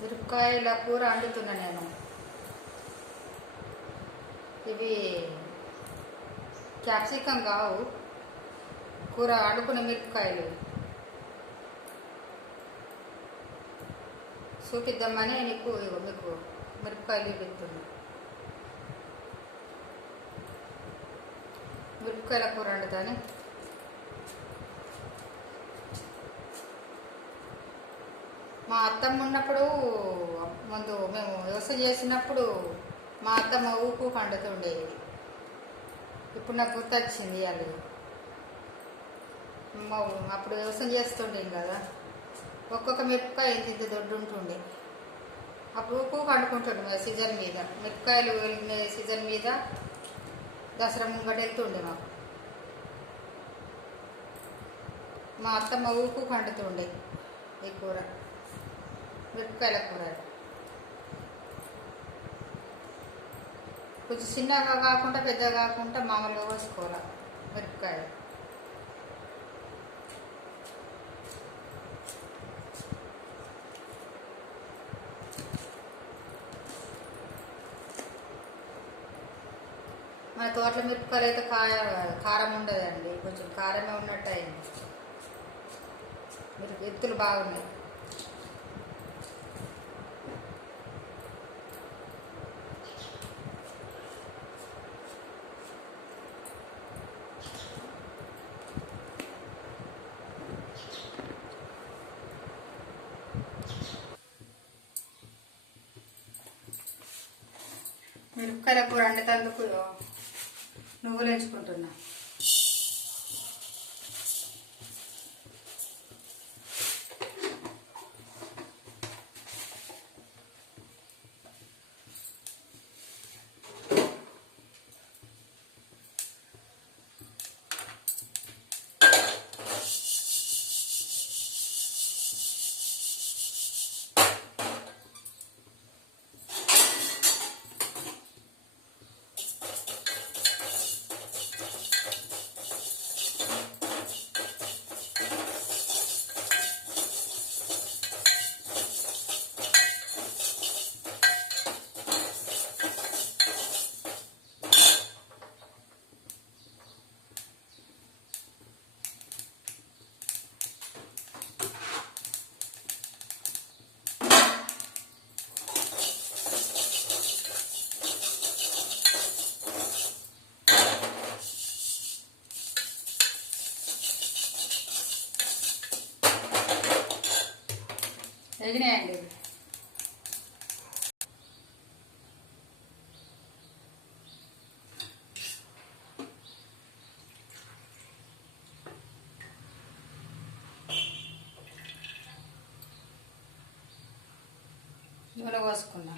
మిరపకాయల కూర వండుతున్నా నేను. ఇవి క్యాప్సికం కావు, కూర వండుకున్న మిరపకాయలు చూపిద్దామని మీకు మిరపకాయలు చూపిస్తున్నా. మిరపకాయల కూర వండుతాను. మా అత్తమ్మ ఉన్నప్పుడు, ముందు మేము వ్యవసాయం చేసినప్పుడు మా అత్తమ్మ ఊపు వండుతుండేది. ఇప్పుడు నాకు గుర్తొచ్చింది అది. అప్పుడు వ్యవసాయం చేస్తుండేం కదా, ఒక్కొక్క మిరపకాయ ఇంత దొడ్డు ఉంటుండే. అప్పుడు ఊపు వండుకుంటుండే సీజన్ మీద. మిరపకాయలు వెళ్ళిన సీజన్ మీద దసరా ముంగట వెళ్తుండే మాకు. మా అత్తమ్మ ఊపు వండుతుండే ఈ కూర, మిరపకాయల కూర. కొంచెం చిన్నగా కాకుండా పెద్దగా కాకుండా మామూలుగా కోసుకోవాలి మిరపకాయ. మన తోటల మిరపకాయలు అయితే కారం ఉండదండి, కొంచెం కారమే ఉన్నట్టు అయింది. మీరు ఎత్తులు బాగున్నాయి. మిరపకాయల కూర వండేటందుకు నువ్వులు ఎంచుకుంటున్నా. ఎగినాయండి. నూనె పోసుకున్నా.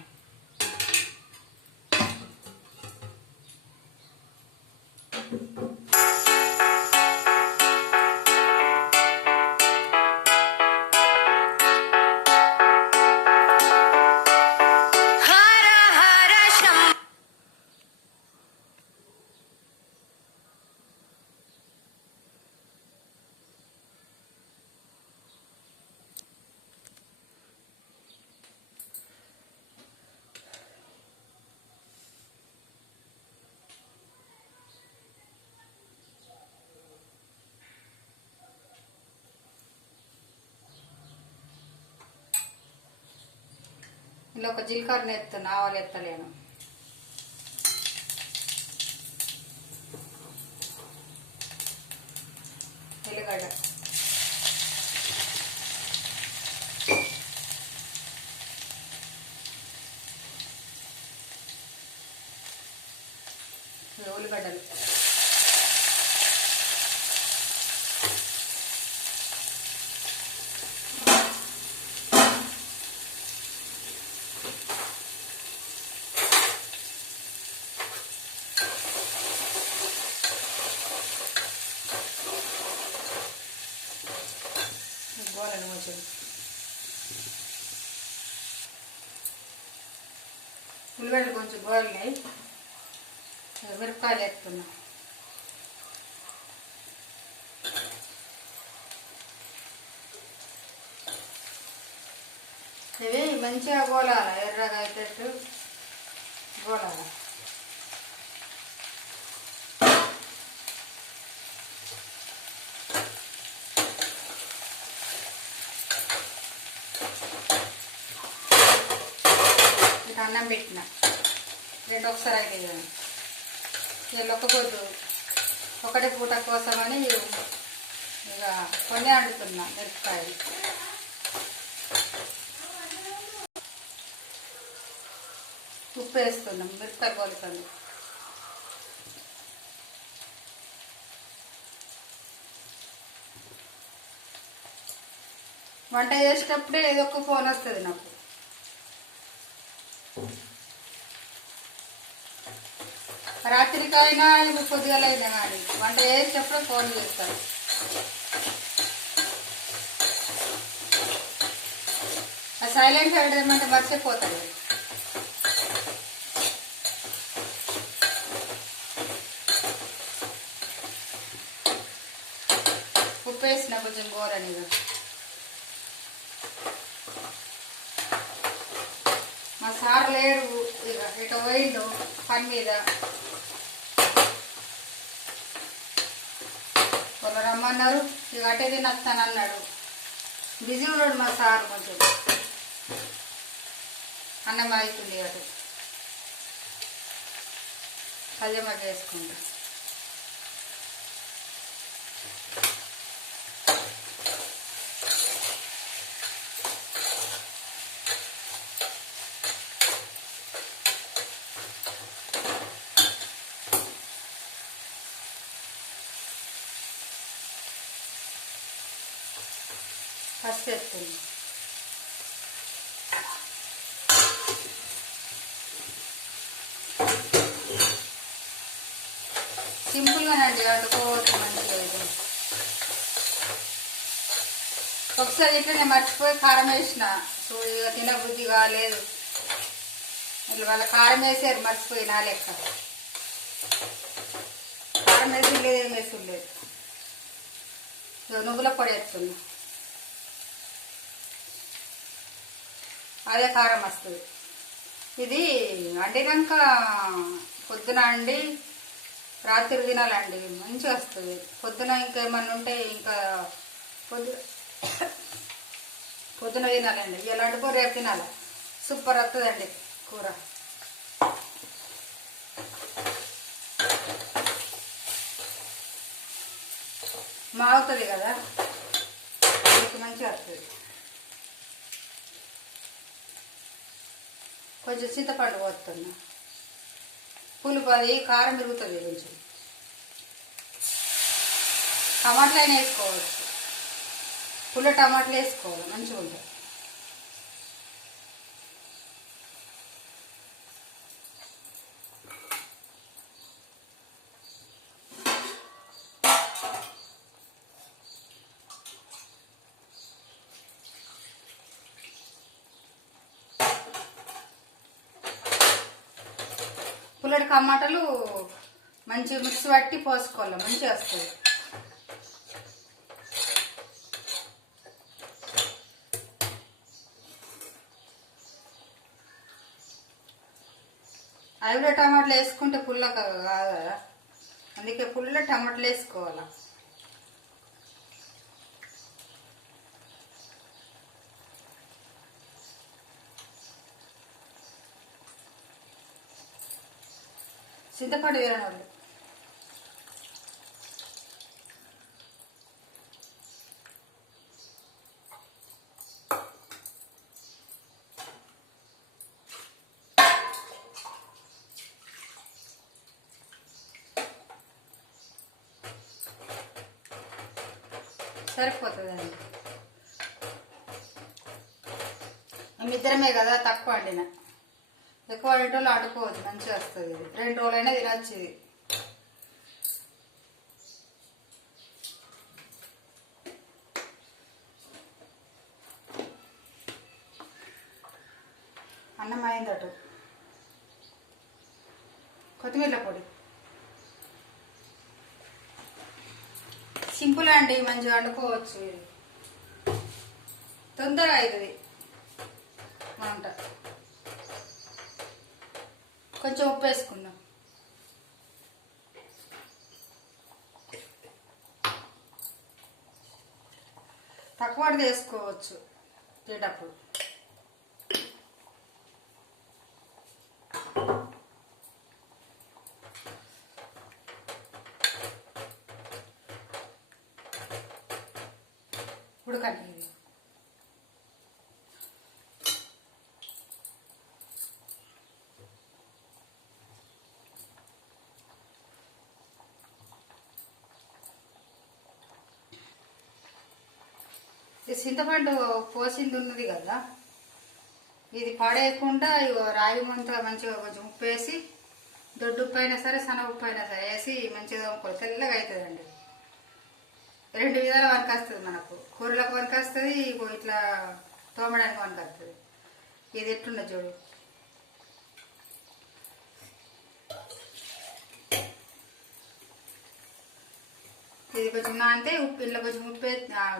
ఇలా ఒక జీలకర్ర ఎత్తున్నా, ఆవాలు ఎత్తలేను. ఎల్లిగడ్డ, ఉల్లిగడ్డలు, గోలను మంచిగా ఉల్లిగడ్డలు కొంచెం గోలినాయి. మిరపకాయలు వేస్తున్నా. ఇవి మంచిగా గోలాలి, ఎర్రగా అయ్యేటట్టు గోలాలి. ఇక అన్నం పెట్టిన రెండు ఒకసారి అయితే వీళ్ళు ఒక్కపోద్దు ఒకటి పూట కోసమని ఇక కొన్ని వండుతున్నా మిరపకాయలు. ఉప్పు వేస్తున్నాం, మిరపకాయ కోలుతుంది. వంట చేసేటప్పుడే ఏదో ఒక ఫోన్ వస్తుంది నాకు. రాత్రికైనా ఇప్పుడు పొద్దుగాలైనా కానీ వంట చేసేటప్పుడే ఫోన్ చేస్తాను. ఆ సైలెంట్ పెట్టమంటే మర్చిపోతాడు. ఉప్పు వేసిన కొంచెం గోరనిగా. మా సార్ లేడు, ఇక ఇటు పోయిండు పని మీద. వాళ్ళు రమ్మన్నారు, ఇక అటే తినొస్తాను అన్నాడు. బిజీ ఉన్నాడు మా సార్, కొంచెం అన్నం అవుతుంది అటు కళ్యమగ్గ వేసుకుంటా. ఫస్ట్ వేస్తుంది. సింపుల్గానండి, వండుకోవచ్చు మంచిగా. ఇది ఒకసారి ఇట్లా నేను మర్చిపోయి కారం వేసిన, సో ఇక తినబుద్ధి కాలేదు. ఇట్లా వాళ్ళ కారం వేసారు, మర్చిపోయి నా లెక్క కారం వేసి లేదు, ఏం వేసి లేదు. నువ్వుల పొడి వేస్తున్నా, అదే కారం వస్తుంది. ఇది వండినాక పొద్దున అండి రాత్రి తినాలండి, మంచిగా వస్తుంది. పొద్దున ఇంకా ఏమన్నా ఉంటే ఇంకా పొద్దున తినాలండి. ఎలాంటి కూర రేపు తినాలి, సూపర్ వస్తుందండి కూర. మాగుతుంది కదా, మంచిగా వస్తుంది. కొంచెం చింతపండు పోతున్నా, పులుపు అది కారం పెరుగుతుంది. కొంచెం టమాటాలు అయినా వేసుకోవచ్చు, పుల్ల టమాటాలు వేసుకోవాలి, మంచిగా ఉంటుంది. పుల్లటి టమాటాలు మంచిగా మిక్స్ పట్టి పోసుకోవాలి, మంచిగా వస్తుంది. అవి టమాటాలు వేసుకుంటే పుల్ల కాదు కదా, అందుకే పుల్ల టమాటాలు వేసుకోవాలి. చింతపండు వేరే వాళ్ళు సరిపోతుందండి. మేమిద్దరమే కదా, తక్కువ వండిన. ఎక్కువ వండేటోళ్ళు వండుకోవచ్చు, మంచిగా వస్తుంది. ఇది 2 రోజులైనా తినచ్చు. ఇది అన్నం అయిందటు. కొత్తిమీర పొడి సింపుల్ అండి, మంచిగా వండుకోవచ్చు. ఇది తొందరగా అవుతుంది. మంట. కొంచెం ఉప్పు వేసుకుందాం. తక్కువ వేసుకోవచ్చు తినేటప్పుడు. ఉడకండి ఇది. ఈ చింతపండు పోసింది ఉన్నది కదా, ఇది పడేయకుండా రాగి మంట మంచిగా కొంచెం ఉప్పు వేసి, దొడ్డు ఉప్పు అయినా సరే సన్న ఉప్పు అయినా సరే వేసి మంచిగా తెల్లగా అవుతుందండి. 2 విధాల వరకు వస్తుంది. మనకు కూరలకు వరకు వస్తుంది, ఇట్లా తోమడానికి వరకు వస్తుంది. ఇది ఎట్లున్న చూడు. ఇది కొంచెం అంటే ఉప్పు, ఇంట్లో కొంచెం ఉప్పు,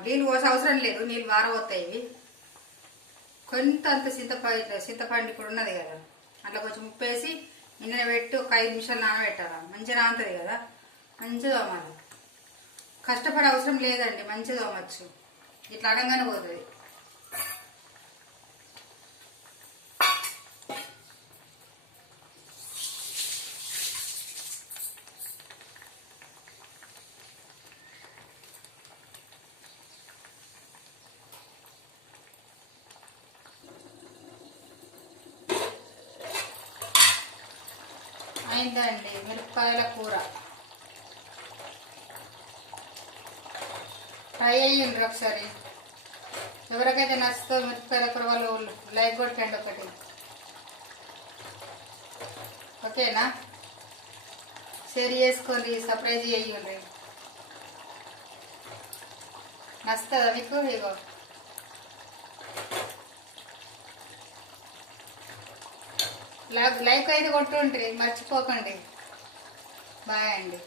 నీళ్ళు పోసే అవసరం లేదు, నీళ్ళు వారబోతాయి ఇవి. కొంత అంత చింతపండు ఇప్పుడు ఉన్నది కదా, అట్లా కొంచెం ఉప్పు వేసి నిన్న పెట్టి ఒక 5 నిమిషాలు నానబెట్టాలి. మంచిగా నానుతుంది కదా, మంచిగా తోమాలి. కష్టపడే అవసరం లేదండి, మంచిగా తోమచ్చు. ఇట్లా అడంగానే పోతుంది. అయిందండి మిరపకాయల కూర. ట్రై అయ్యిండ్రు ఒకసారి. ఎవరికైతే నచ్చుతో మిరపకాయల కూర వాళ్ళు లైక్ కొట్టండి ఒకటి. ఓకేనా? షేర్ చేసుకోండి, సర్ప్రైజ్ చేయండి. నచ్చుతుందా మీకు? ఇగో లైక్ అయితే కొట్టుండ్రి, మర్చిపోకండి. బాయ్ అండి.